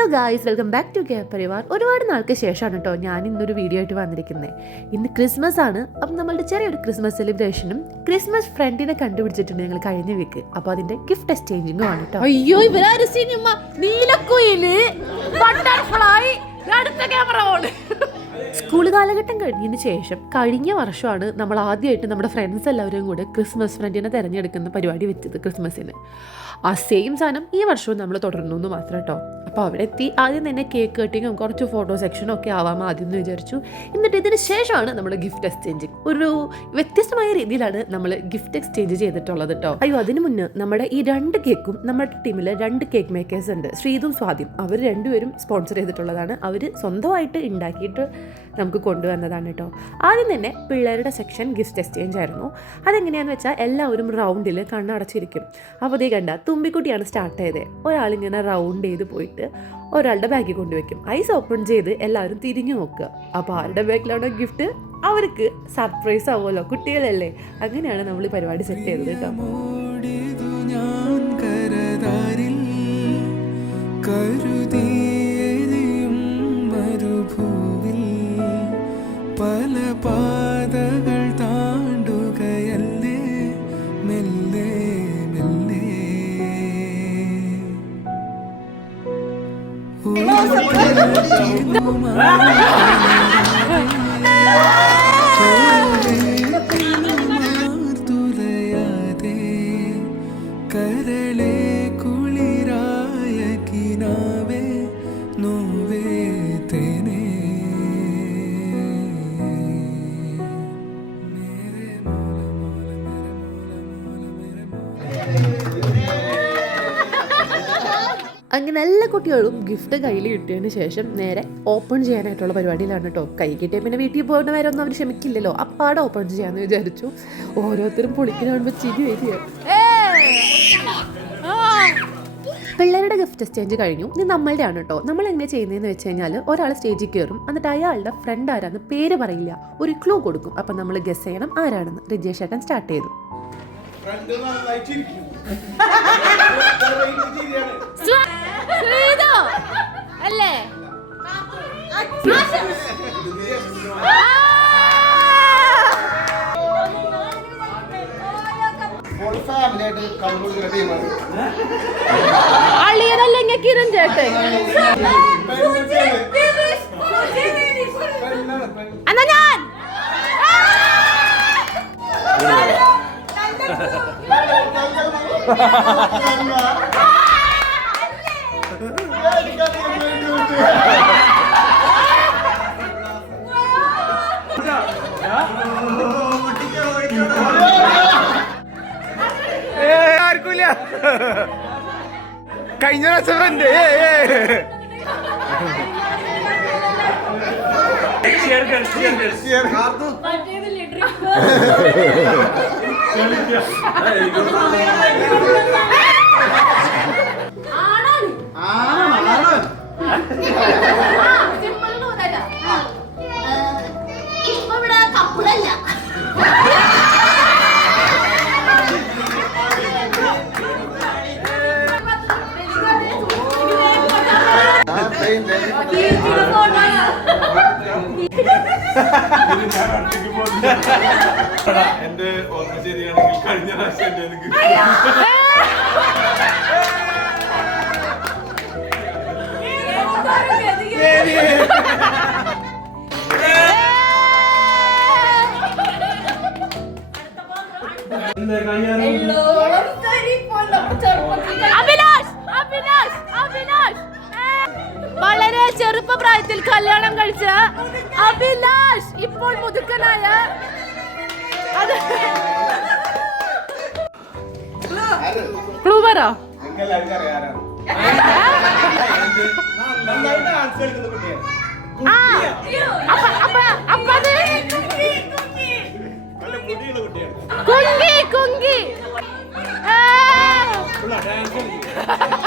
Hello guys welcome back to care Parivar ഒരുപാട് നാൾക്ക് ശേഷമാണ് കേട്ടോ ഞാൻ ഇന്നൊരു വീഡിയോ ആയിട്ട് വന്നിരിക്കുന്നത് ഇന്ന് ക്രിസ്മസ് ആണ്. അപ്പം നമ്മളുടെ ചെറിയൊരു ക്രിസ്മസ് സെലിബ്രേഷനും ക്രിസ്മസ് ഫ്രണ്ടിനെ കണ്ടുപിടിച്ചിട്ടുണ്ട് ഞങ്ങൾ കഴിഞ്ഞ വീക്ക് അപ്പോൾ അതിന്റെ ഗിഫ്റ്റ് എക്സ്ചേഞ്ചിങ്ങും ആണ് കേട്ടോ അയ്യോ ഇവരാ നീലക്കുയിൽ ബട്ടർഫ്ലൈ അടുത്ത ക്യാമറ ഓൺ സ്കൂൾ കാലഘട്ടം കഴിഞ്ഞതിന് ശേഷം കഴിഞ്ഞ വർഷമാണ് നമ്മൾ ആദ്യമായിട്ട് നമ്മുടെ ഫ്രണ്ട്സ് എല്ലാവരും കൂടെ ക്രിസ്മസ് ഫ്രണ്ടിനെ തിരഞ്ഞെടുക്കുന്ന പരിപാടി വെച്ചത് ക്രിസ്മസിന് ആ സെയിം സാധനം ഈ വർഷവും നമ്മൾ തുടർന്നു എന്ന് മാത്രം കേട്ടോ. അപ്പോൾ അവിടെ എത്തി. ആദ്യം തന്നെ കേക്ക് കട്ടിങ്ങും കുറച്ച് ഫോട്ടോ സെക്ഷനും ഒക്കെ ആവാം ആദ്യം എന്ന് വിചാരിച്ചു. എന്നിട്ട് ഇതിന് ശേഷമാണ് നമ്മൾ ഗിഫ്റ്റ് എക്സ്ചേഞ്ചിങ് ഒരു വ്യത്യസ്തമായ രീതിയിലാണ് നമ്മൾ ഗിഫ്റ്റ് എക്സ്ചേഞ്ച് ചെയ്തിട്ടുള്ളത് കേട്ടോ. അയ്യോ അതിന് മുന്നേ നമ്മുടെ ഈ രണ്ട് കേക്കും നമ്മുടെ ടീമിലെ രണ്ട് കേക്ക് മേക്കേഴ്സ് ഉണ്ട്. ശ്രീതും സ്വാതിയും. അവർ രണ്ടുപേരും സ്പോൺസർ ചെയ്തിട്ടുള്ളതാണ്. അവർ സ്വന്തമായിട്ട് ഉണ്ടാക്കിയിട്ട് നമുക്ക് കൊണ്ടുവന്നതാണ് കേട്ടോ. ആദ്യം തന്നെ പിള്ളേരുടെ സെക്ഷൻ ഗിഫ്റ്റ് എക്സ്ചേഞ്ച് ആയിരുന്നു. അതെങ്ങനെയാണെന്ന് വെച്ചാൽ എല്ലാവരും റൗണ്ടിൽ കണ്ണടച്ചിരിക്കും. അപ്പോൾ ഇതേ കണ്ട തുമ്പിക്കുട്ടിയാണ് സ്റ്റാർട്ട് ചെയ്തത് ഒരാളിങ്ങനെ റൗണ്ട് ചെയ്ത് പോയിട്ട് ഒരാളുടെ ബാഗിൽ കൊണ്ടുവയ്ക്കും ഐസ് ഓപ്പൺ ചെയ്ത് എല്ലാവരും തിരിഞ്ഞു നോക്കുക. അപ്പോൾ ആരുടെ ബാഗിലാണോ ഗിഫ്റ്റ് അവർക്ക് സർപ്രൈസ് ആവുമല്ലോ കുട്ടികളല്ലേ? അങ്ങനെയാണ് നമ്മൾ ഈ പരിപാടി സെറ്റ് ചെയ്തത് കേട്ടോ. മൂടിതു കരളെ കുളിരായ കിനാവേ നോവേ തേനേ. മേരെ മോല മോല മേരെ മോല മോല മേരെ മോല. അങ്ങനെ എല്ലാ കുട്ടികളും ഗിഫ്റ്റ് കയ്യിൽ കിട്ടിയതിന് ശേഷം നേരെ ഓപ്പൺ ചെയ്യാനായിട്ടുള്ള പരിപാടിയിലാണ് കേട്ടോ കൈ കിട്ടിയ പിന്നെ വീട്ടിൽ പോകുന്ന വരെ ഒന്നും അവർ ക്ഷമിക്കില്ലല്ലോ. അപ്പാടെ അവിടെ ഓപ്പൺ ചെയ്യാമെന്ന് വിചാരിച്ചു. ഓരോരുത്തരും പൊളിക്കുന്ന കാണുമ്പോൾ ചിരി വരിക. പിള്ളേരുടെ ഗിഫ്റ്റ് എക്സ്ചേഞ്ച് കഴിഞ്ഞു. ഇനി നമ്മളുടെ ആണ് കേട്ടോ നമ്മൾ എങ്ങനെ ചെയ്യുന്നതെന്ന് വെച്ച് കഴിഞ്ഞാൽ ഒരാൾ സ്റ്റേജിൽ കയറും എന്നിട്ട് അയാളുടെ ഫ്രണ്ട് ആരാന്ന് പേര് പറയില്ല. ഒരു ക്ലൂ കൊടുക്കും. അപ്പം നമ്മൾ ഗസ് ചെയ്യണം ആരാണെന്ന്. റിജേഷ് ഏട്ടൻ സ്റ്റാർട്ട് ചെയ്തു. ഫ്രണ്ട് അല്ലേ ഫാമിലിയായിട്ട് കണ്ടുപിടിക്കുന്ന ടീമാണ് അളിയനല്ലെങ്കിൽ കിരൺ ചേട്ടൻ? എന്നാ ഞാൻ? ആർക്കില്ല കഴിഞ്ഞ പ്രാവശ്യം ഫ്രണ്ട് ഇപ്പൊ എന്റെ ഓർമ്മ ശരിയാണെങ്കിൽ കഴിഞ്ഞ പ്രാവശ്യം എന്റെ എനിക്ക് അഭിലാഷ് അഭിലാഷ് അഭിലാഷ്. വളരെ ചെറുപ്പപ്രായത്തിൽ കല്യാണം കഴിച്ച അഭിലാഷ് ഇപ്പോൾ മുതുക്കനായ അത് കുങ്കി കുങ്കി. നിങ്ങൾക്ക്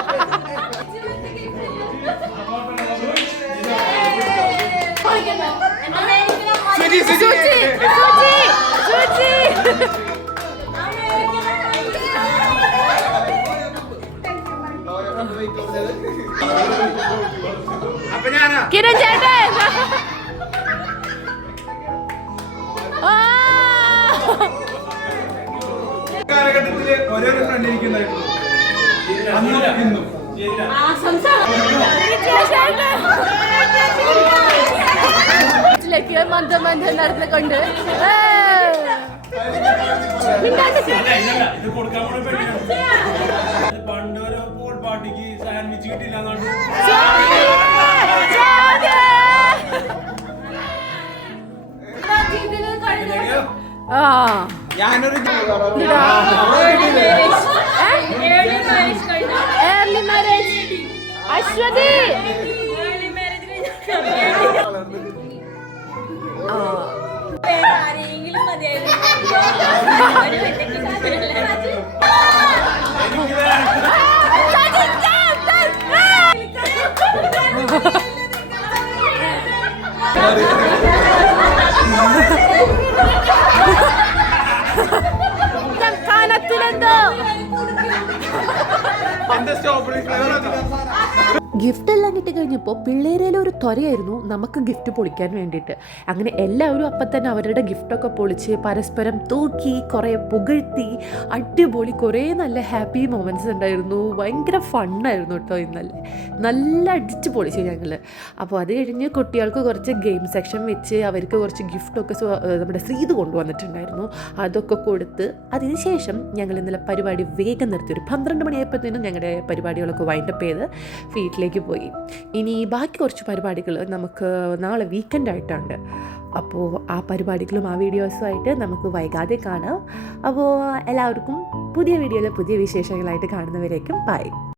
സുജി സുജി സുചി സുചി സുചി. ഞാനാ. കിരൺ ചേട്ടൻ. ആ. കാലഘട്ടത്തിൽ ഒരു ഫ്രണ്ട് എനിക്കുണ്ടായിട്ടുള്ളൂ അന്നും ഇന്നും. ിലേക്ക് മന്ദ മന്ദ നടന്നുകൊണ്ട് ഏ. ഇത് കൊടുക്കാൻ പോണ പെണ്ണിനാണ് പണ്ട് ഒരു പൂൾ പാർട്ടിക്ക് സാൻഡ്വിച്ച് കിട്ടില്ല ആ ഞാനൊരു ഏർലി മാരേജ് അശ്വതി ആരെങ്കിലും മതിയായിരുന്നു ഗിഫ്റ്റ് എല്ലാം കിട്ടി കഴിഞ്ഞപ്പോൾ പിള്ളേരേലെ ത്വരയായിരുന്നു നമുക്ക് ഗിഫ്റ്റ് പൊളിക്കാൻ വേണ്ടിയിട്ട്. അങ്ങനെ എല്ലാവരും അപ്പം തന്നെ അവരുടെ ഗിഫ്റ്റൊക്കെ പൊളിച്ച് പരസ്പരം തൂക്കി കുറേ പുകഴ്ത്തി അടിപൊളി കുറേ നല്ല ഹാപ്പി മൊമെന്റ്സ് ഉണ്ടായിരുന്നു. ഭയങ്കര ഫണ്ണായിരുന്നു കേട്ടോ ഇന്നലെ. നല്ല അടിച്ച് പൊളിച്ചു ഞങ്ങൾ അപ്പോൾ അത് കഴിഞ്ഞ് കുട്ടികൾക്ക് കുറച്ച് ഗെയിം സെക്ഷൻ വെച്ച് അവർക്ക് കുറച്ച് ഗിഫ്റ്റൊക്കെ നമ്മുടെ ശ്രീത് കൊണ്ടുവന്നിട്ടുണ്ടായിരുന്നു. അതൊക്കെ കൊടുത്ത് അതിന് ശേഷം ഞങ്ങൾ ഇന്നലെ പരിപാടി വേഗം നിർത്തി. ഒരു പന്ത്രണ്ട് മണിയായപ്പോഴത്തേനും ഞങ്ങളുടെ പരിപാടികളൊക്കെ വൈൻഡപ്പ് ചെയ്ത് വീട്ടിലേക്ക് പോയി. ഇനി ബാക്കി കുറച്ച് പരിപാടികൾ നമുക്ക് നാളെ വീക്കെൻഡ് ആയിട്ടുണ്ട്. അപ്പോൾ ആ പരിപാടികളും ആ വീഡിയോസുമായിട്ട് നമുക്ക് വൈകാതെ കാണാം. അപ്പോൾ എല്ലാവർക്കും പുതിയ വീഡിയോയിലെ പുതിയ വിശേഷങ്ങളായിട്ട് കാണുന്നവരേക്കും ബൈ